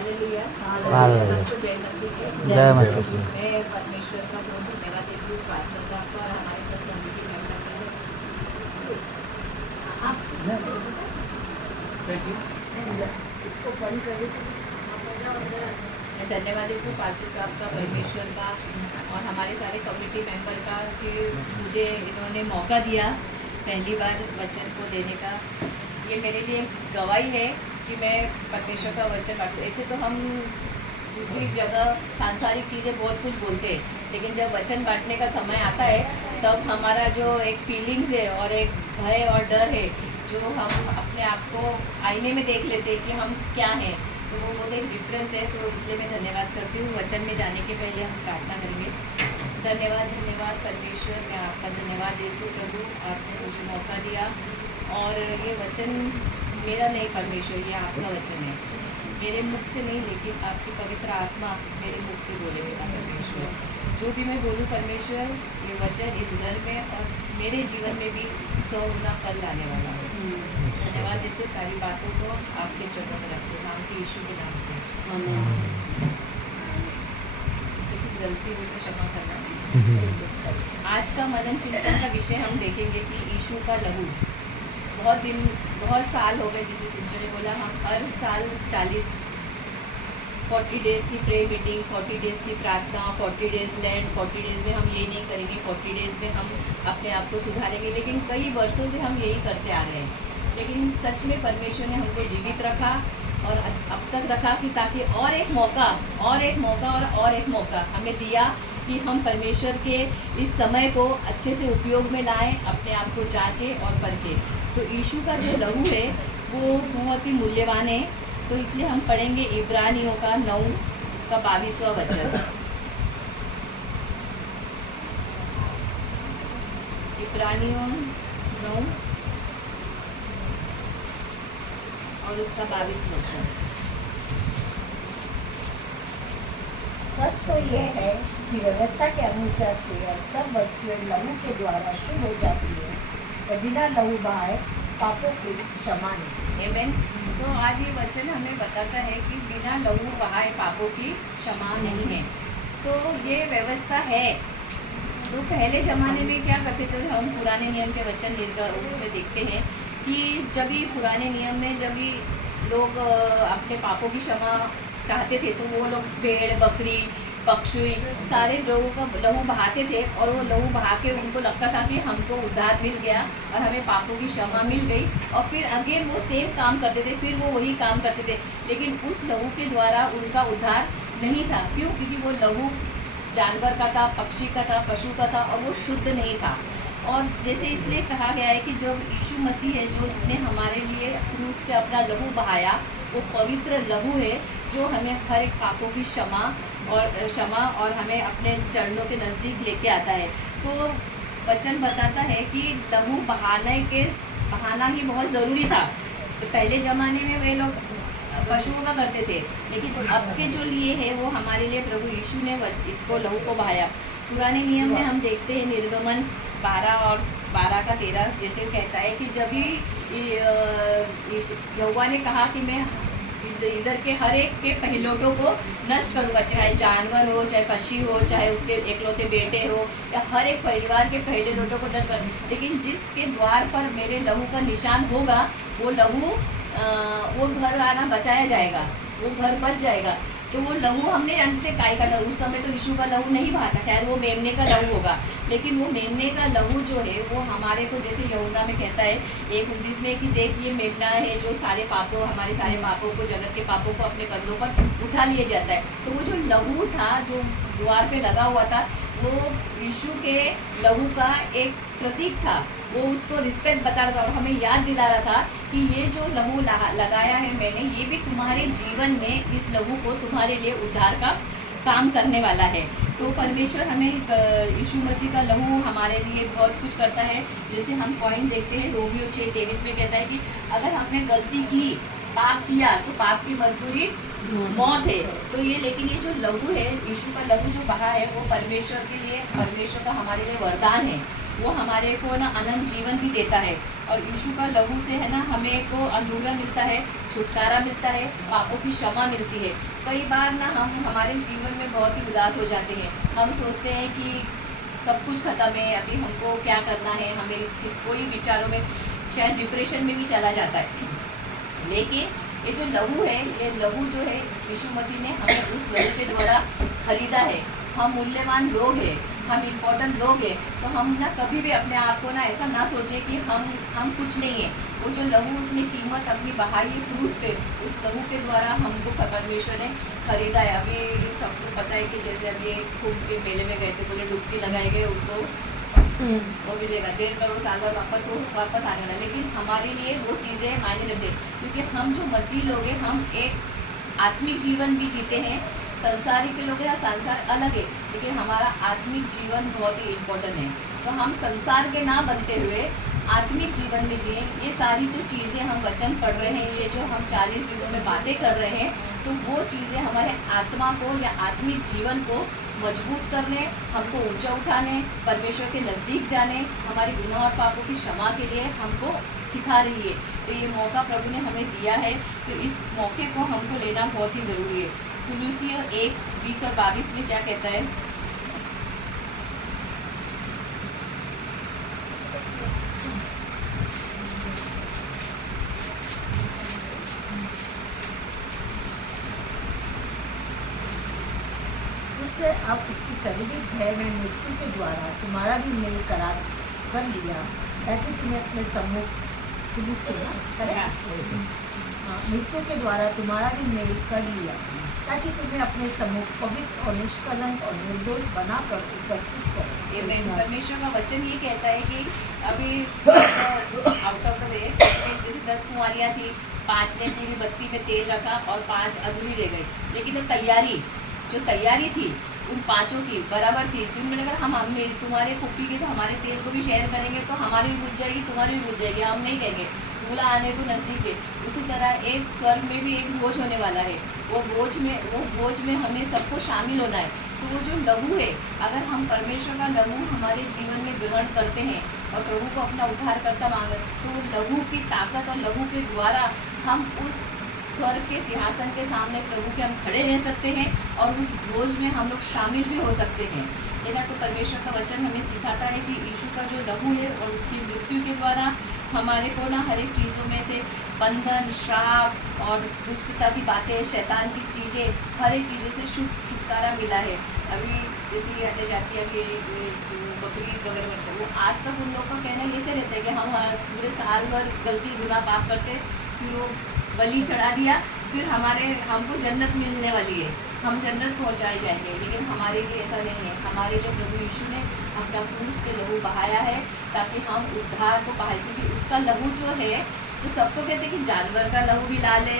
Hallelujah. Hallelujah. सबको जय मसीह की। जय मसीह की। मैं परमेश्वर का बहुत धन्यवाद देती हूँ पास्टर साहब का और हमारे सब कम्युनिटी मेंबर का। आप इसको बंद करिए। मैं धन्यवाद देती हूँ पास्टर साहब का, परमेश्वर का और हमारे सारे कम्युनिटी मेंबर का कि मुझे इन्होंने मौका दिया पहली बार वचन को देने का। ये मेरे लिए गवाही है कि मैं परमेश्वर का वचन बांटूँ। ऐसे तो हम दूसरी जगह सांसारिक चीज़ें बहुत कुछ बोलते हैं, लेकिन जब वचन बांटने का समय आता है तब हमारा जो एक फीलिंग्स है और एक भय और डर है, जो हम अपने आप को आईने में देख लेते हैं कि हम क्या हैं, तो वो बहुत एक डिफरेंस है। तो इसलिए मैं धन्यवाद करती हूँ। वचन में जाने के पहले हम प्रार्थना करेंगे। धन्यवाद धन्यवाद परमेश्वर, मैं आपका धन्यवाद देती हूँ प्रभु, आपने मुझे मौका दिया और ये वचन मेरा नहीं परमेश्वर, ये आपका वचन है। मेरे मुख से नहीं, लेकिन आपकी पवित्र आत्मा मेरे मुख से बोलेगा परमेश्वर। जो भी मैं बोलूँ परमेश्वर, ये वचन इस घर में और मेरे जीवन में भी 100 गुना फल लाने वाला है। धन्यवाद देते सारी बातों को आपके चरणों में रखते, नाम के यीशु के नाम से। इससे कुछ गलती हुई तो क्षमा करना। आज का मनन चिंतन का विषय हम देखेंगे कि यीशु का लहू। बहुत साल हो गए, जैसे सिस्टर ने बोला, हम हर साल 40 डेज़ की प्रे मीटिंग, 40 डेज़ की प्रार्थना, 40 डेज़ लैंड, 40 डेज़ में हम यही नहीं करेंगे, 40 डेज़ में हम अपने आप को सुधारेंगे। लेकिन कई वर्षों से हम यही करते आ रहे हैं, लेकिन सच में परमेश्वर ने हमको जीवित रखा और अब तक रखा कि ताकि और एक मौका हमें दिया कि हम परमेश्वर के इस समय को अच्छे से उपयोग में लाएं, अपने आप को जांचें और परखें। तो यीशु का जो लहू है वो बहुत ही मूल्यवान है। तो इसलिए हम पढ़ेंगे इब्रानियों का 9 उसका 22वां वचन। इब्रानियों 9 और उसका 22 वचन। सच तो ये है कि व्यवस्था के अनुसार सब वस्तुएं लहू के द्वारा शुद्ध हो जाती है, और बिना लहू बहाए पापों की क्षमा नहीं। आमीन। तो आज ये वचन हमें बताता है कि बिना लहू बहाए पापों की क्षमा नहीं है। तो ये व्यवस्था है। तो पहले ज़माने में क्या करते थे, हम पुराने नियम के वचन उसमें देखते हैं कि जब भी पुराने नियम में जब भी लोग अपने पापों की क्षमा चाहते थे तो वो लोग भेड़, बकरी, पक्षी सारे लोगों का लहू बहाते थे, और वो लहू बहा के उनको लगता था कि हमको उद्धार मिल गया और हमें पापों की क्षमा मिल गई, और फिर अगेन वो सेम काम करते थे, फिर वो वही काम करते थे। लेकिन उस लहू के द्वारा उनका उद्धार नहीं था। क्यों? क्योंकि वो लहू जानवर का था, पक्षी का था, पशु का था, और वो शुद्ध नहीं था। और जैसे इसलिए कहा गया है कि जब यीशु मसीह है, जो उसने हमारे लिए क्रूस पे अपना लहू बहाया, वो पवित्र लहू है जो हमें हर एक पापों की क्षमा और हमें अपने चरणों के नज़दीक लेके आता है। तो वचन बताता है कि लहू बहाना ही बहुत ज़रूरी था। तो पहले ज़माने में वे लोग पशुओं का करते थे, लेकिन अब के जो लिए है वो हमारे लिए प्रभु यीशु ने इसको लहू को बहाया। पुराने नियम में हम देखते हैं निर्गमन 12 और 12 का 13 जैसे कहता है कि जब भी यहोवा ने कहा कि मैं इधर के हर एक के पहिलौठों को नष्ट करूँगा, चाहे जानवर हो, चाहे पक्षी हो, चाहे उसके एकलौते बेटे हो, या हर एक परिवार के पहिलौठों को नष्ट कर, लेकिन जिसके द्वार पर मेरे लहू का निशान होगा वो लहू वो घर आना बचाया जाएगा, वो घर बच जाएगा। तो वो लहू हमने से काय का था, उस समय तो यीशु का लहू नहीं बहा था, शायद वो मेमने का लहू होगा, लेकिन वो मेमने का लहू जो है वो हमारे को, जैसे यूहन्ना में कहता है 1:19 में कि देख ये मेमना है जो हमारे सारे पापों को, जगत के पापों को अपने कंधों पर उठा लिया जाता है। तो वो जो लहू था जो द्वार पे लगा हुआ था, वो यीशु के लहू का एक प्रतीक था। वो उसको रिस्पेक्ट बता रहा था और हमें याद दिला रहा था कि ये जो लहू लगाया है मैंने, ये भी तुम्हारे जीवन में इस लहू को तुम्हारे लिए उद्धार का काम करने वाला है। तो परमेश्वर हमें यीशु मसीह का लहू हमारे लिए बहुत कुछ करता है। जैसे हम पॉइंट देखते हैं रोमियो 6:23 में कहता है कि अगर हमने गलती की, पाप किया, तो पाप की मजदूरी मौत है। तो ये, लेकिन ये जो लहू है, यीशु का लहू जो बहा है, वो परमेश्वर का हमारे लिए वरदान है। वो हमारे को ना अनंत जीवन भी देता है। और यीशु का लहू से है ना हमें को अनुग्रह मिलता है, छुटकारा मिलता है, पापों की क्षमा मिलती है। कई बार ना हम हमारे जीवन में बहुत ही उदास हो जाते हैं। हम सोचते हैं कि सब कुछ खत्म है, अभी हमको क्या करना है, हमें किस कोई विचारों में शायद डिप्रेशन में भी चला जाता है। लेकिन ये जो लहू है, ये लहू जो है यीशु मसीह ने हमें उस लहू के द्वारा खरीदा है। हम मूल्यवान लोग हैं, हम इम्पोर्टेंट लोग हैं। तो हम ना कभी भी अपने आप को ना ऐसा ना सोचें कि हम कुछ नहीं है। वो जो लहू उसने कीमत अपनी बहाई है क्रूस पे, उस लहू के द्वारा हमको परमेश्वर ने खरीदा है। अभी सबको पता है कि जैसे अभी कुंभ के मेले में गए थे, बोले डुबकी लगाए गए उनको वो मिलेगा 1.5 करोड़ साल बाद वापस आने वाला। लेकिन हमारे लिए वो चीज़ें मायने रखते हैं, क्योंकि हम जो मसीह लोग हैं, हम एक आत्मिक जीवन भी जीते हैं। संसारी के लोग हैं, संसार अलग है, लेकिन हमारा आत्मिक जीवन बहुत ही इम्पोर्टेंट है। तो हम संसार के ना बनते हुए आत्मिक जीवन में जिए। ये सारी जो चीज़ें हम वचन पढ़ रहे हैं, ये जो हम 40 दिनों में बातें कर रहे हैं, तो वो चीज़ें हमारे आत्मा को या आत्मिक जीवन को मजबूत करने, हमको ऊंचा उठाने, परमेश्वर के नज़दीक जाने, हमारे गुनाह और पापों की क्षमा के लिए हमको सिखा रही है। तो ये मौका प्रभु ने हमें दिया है, तो इस मौके को हमको लेना बहुत ही ज़रूरी है। कुलूसियों 1:20 और 22 में क्या कहता है? उसने अब उसकी शारीरिक भय में मृत्यु के द्वारा तुम्हारा भी मेल करार कर लिया, ताकि तुम्हें अपने सम्मुख मृत्यु के द्वारा तुम्हारा भी मेल कर लिया, ताकि तुम्हें अपने सम्मुख पवित्र और निष्कलंक और निर्दोष बनाकर उपस्थित करो। ये परमेश्वर का वचन ये कहता है कि अभी आउट ऑफ द वे जैसे 10 कुंवारियाँ थी, 5 ने पूरी बत्ती में तेल रखा और 5 अधूरी रह गई। लेकिन जो तैयारी थी उन 5 की बराबर थी। तो उन्होंने कहा हम तुम्हारे कुप्पी के तो हमारे तेल को भी शेयर करेंगे, तो हमारी भी बुझ जाएगी, तुम्हारी भी बुझ जाएगी, हम नहीं कहेंगे, दूल्हा आने को नज़दीक है। उसी तरह एक स्वर्ग में भी एक भोज होने वाला है। वो भोज में हमें सबको शामिल होना है। तो वो जो लहू है, अगर हम परमेश्वर का लहू हमारे जीवन में ग्रहण करते हैं और प्रभु को अपना उद्धारकर्ता मांगे, तो वो लहू की ताकत और लहू के द्वारा हम उस स्वर्ग के सिंहासन के सामने प्रभु के हम खड़े रह सकते हैं और उस भोज में हम लोग शामिल भी हो सकते हैं। लेकिन तो परमेश्वर का वचन हमें सिखाता है कि यीशु का जो लहू है और उसकी मृत्यु के द्वारा हमारे को ना हर एक चीज़ों में से बंधन, श्राप और दुष्टता की बातें, शैतान की चीज़ें, हर एक चीज़ों से छुटकारा मिला है। अभी जैसे ये हटे जाती है, अभी जो बकरीद वगैरह करते हैं, वो आज तक उन लोगों का कहना ये से रहता है कि हम पूरे साल भर गलती गुनाह पाप करते, फिर वो बलि चढ़ा दिया, फिर हमको जन्नत मिलने वाली है, हम जन्नत पहुंचाए जाएंगे। लेकिन हमारे लिए ऐसा नहीं है। हमारे लिए प्रभु यीशु ने अपना क्रूस पे लहू बहाया है ताकि हम उद्धार को पाए। क्योंकि उसका लहू जो है, तो सब तो कहते हैं कि जानवर का लहू भी ला ले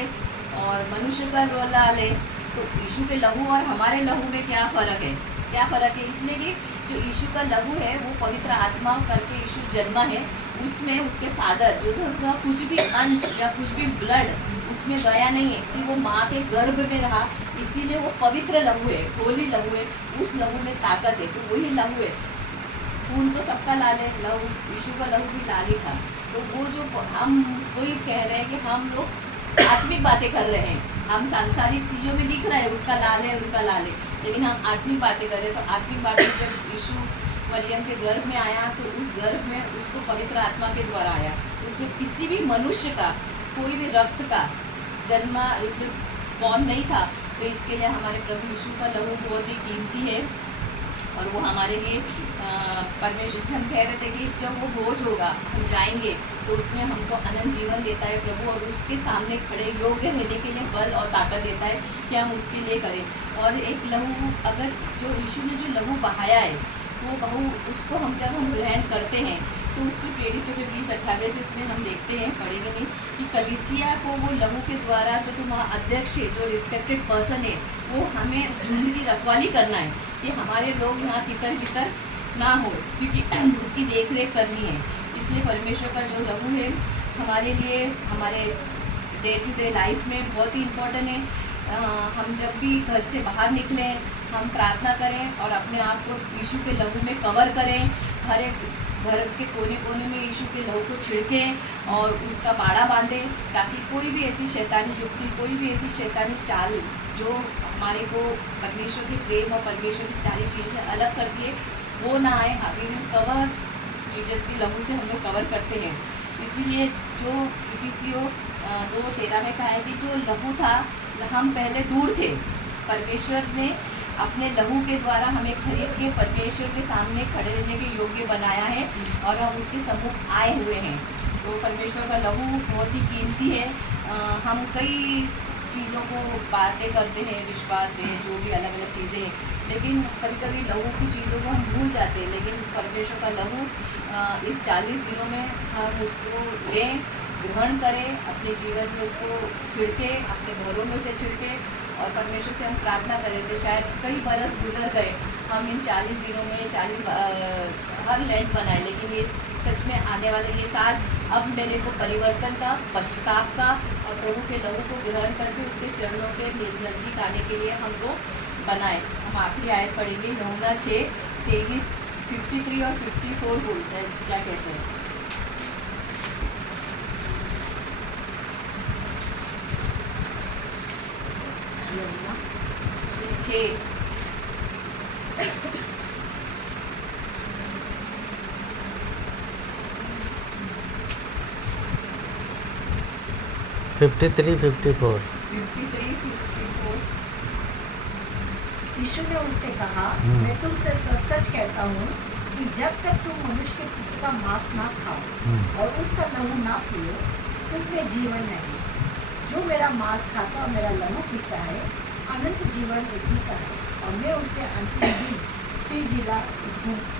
और मनुष्य का ला ले, तो यीशु के लहू और हमारे लहू में क्या फ़र्क है? क्या फ़र्क है? इसलिए कि जो यीशु का लहू है वो पवित्र आत्मा करके यीशु जन्मा है, उसमें उसके फादर जो कुछ भी अंश या कुछ भी ब्लड उसमें गया नहीं है, इसी वो माँ के गर्भ में रहा, इसीलिए वो पवित्र लहू है, होली लहू है। उस लहू में ताकत है, तो वही लहू है। खून तो सबका लाल है, लहू यीशु का लहू भी लाल ही था। तो वो जो हम वही कह रहे हैं कि हम लोग आत्मिक बातें कर रहे हैं, हम सांसारिक चीज़ों में दिख रहा है उसका लाल है, उनका लाल है, लेकिन हम आत्मिक बातें कर रहे हैं। तो आत्मिक बातें जब यीशु मरियम के गर्भ में आया, तो उस गर्भ में उसको पवित्र आत्मा के द्वारा आया। उसमें किसी भी मनुष्य का कोई भी रक्त का जन्म उसमें बॉर्न नहीं था। तो इसके लिए हमारे प्रभु यीशु का लहू बहुत ही कीमती है और वो हमारे लिए परमेश्वर से हम कह रहे थे कि जब वो भोज होगा हम जाएंगे तो उसमें हमको अनंत जीवन देता है प्रभु, और उसके सामने खड़े योग्य रहने के लिए बल और ताकत देता है कि हम उसके लिए करें। और एक लहू, अगर जो यीशु ने जो लहू बहाया है वो बहू उसको जब हम ग्रहण करते हैं तो उसमें प्रेरितों के 20:28 से इसमें हम देखते हैं, पढ़ेंगे नहीं, कि कलीसिया को वो लहू के द्वारा जो तुम्हारा अध्यक्ष है, जो रिस्पेक्टेड पर्सन है, वो हमें झुंड की रखवाली करना है कि हमारे लोग यहाँ तितर बितर ना हो, क्योंकि उसकी देख रेख करनी है। इसलिए परमेश्वर का जो लहू है हमारे लिए हमारे डे टू डे लाइफ में बहुत ही इम्पोर्टेंट है। हम जब भी घर से बाहर निकलें हम प्रार्थना करें और अपने आप को यीशु के लहू में कवर करें। हर एक घर के कोने कोने में यीशु के लहू को छिड़कें और उसका बाड़ा बांधें, ताकि कोई भी ऐसी शैतानी युक्ति, कोई भी ऐसी शैतानी चाल जो हमारे को परमेश्वर के प्रेम और परमेश्वर की सारी चीज़ों से अलग करती है, वो ना आए। अभी कवर जीसस की लहू से हम लोग कवर करते हैं। इसीलिए जो इफिसियों 2:13 में कहा है कि जो लहू था, हम पहले दूर थे, परमेश्वर ने अपने लहू के द्वारा हमें खरीद के परमेश्वर के सामने खड़े रहने के योग्य बनाया है और हम उसके सम्मुख आए हुए हैं। तो परमेश्वर का लहू बहुत ही कीमती है। हम कई चीज़ों को बातें करते हैं, विश्वास है, जो भी अलग अलग चीज़ें हैं, लेकिन कभी कभी लहू की चीज़ों को हम भूल जाते हैं। लेकिन परमेश्वर का लहू इस 40 दिनों में हम उसको लें, ग्रहण करें, अपने जीवन में उसको छिड़के, अपने घरों में उसे छिड़के और परमेश्वर से हम प्रार्थना करें। तो शायद कई बरस गुजर गए, हम इन 40 दिनों में हर लेंट बनाए, लेकिन ये सच में आने वाले ये साल अब मेरे को परिवर्तन का, पश्चाताप का और प्रभु के लहू को ग्रहण करके उसके चरणों के नज़दीक आने के लिए हमको बनाए। हम आखिरी आयत पढ़ेंगे, यूहन्ना 6:23, 53 और 54 बोलते हैं, क्या कहते हैं। यूहन्ना 6 53, 54। 53, 54। यीशु ने उससे कहा, मैं तुमसे सच सच कहता हूँ कि जब तक तुम मनुष्य के पुत्र का मांस ना खाओ और उसका लहू ना पियो, तुम में जीवन नहीं। जो मेरा मांस खाता और मेरा लहू पीता है, अनंत जीवन उसी का है और मैं उसे अंतिम दिन फिर जिला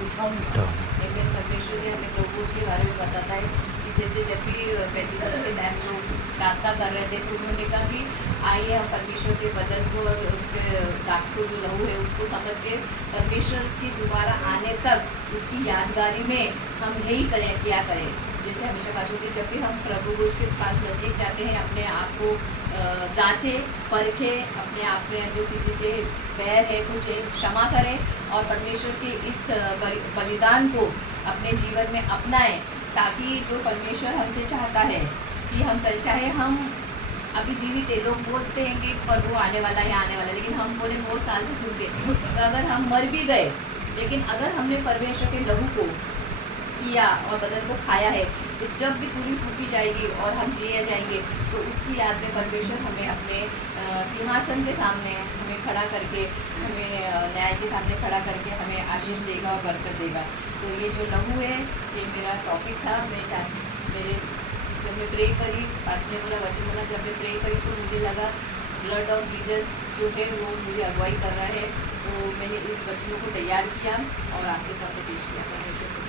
उठाऊंगा। लेकिन परमेश्वर ने हमें प्रभु के बारे में बताता है कि जैसे जब भी पेंटिकॉस्ट के टाइम लोग प्रार्थना कर रहे थे, तो उन्होंने कहा कि आइए हम परमेश्वर के बदन को और उसके दाग को जो लहू है उसको समझ के परमेश्वर की दोबारा आने तक उसकी यादगारी में हम यही करें, किया करें। जैसे हमेशा बात होती है, जब भी हम प्रभु के पास नज़दीक जाते हैं, अपने आप को जांचें, परखें, अपने आप में जो किसी से बैर है, कुछ है, क्षमा करें और परमेश्वर के इस बलिदान को अपने जीवन में अपनाएं, ताकि जो परमेश्वर हमसे चाहता है कि हम करें, चाहे हम अभी जीवित है, लोग बोलते हैं कि प्रभु आने वाला है, आने वाला है, लेकिन हम बोले बहुत साल से सुनते, तो अगर हम मर भी गए, लेकिन अगर हमने परमेश्वर के लहू को किया और बदन को खाया है, तो जब भी तुरी फूकी जाएगी और हम जिए जाएंगे, तो उसकी याद में परमेश्वर हमें अपने सिंहासन के सामने हमें खड़ा करके, हमें न्याय के सामने खड़ा करके हमें आशीष देगा और बरकत देगा। तो ये जो लहू है, ये मेरा टॉपिक था। जब मैं प्रे करी, पास्टर ने बोला, वचन बोला, जब मैं प्रे करी तो मुझे लगा ब्लड ऑफ जीसस जो है वो मुझे अगुवाई कर रहा है। तो मैंने इस वचनों को तैयार किया और आपके सामने पेश किया। परमेश्वर को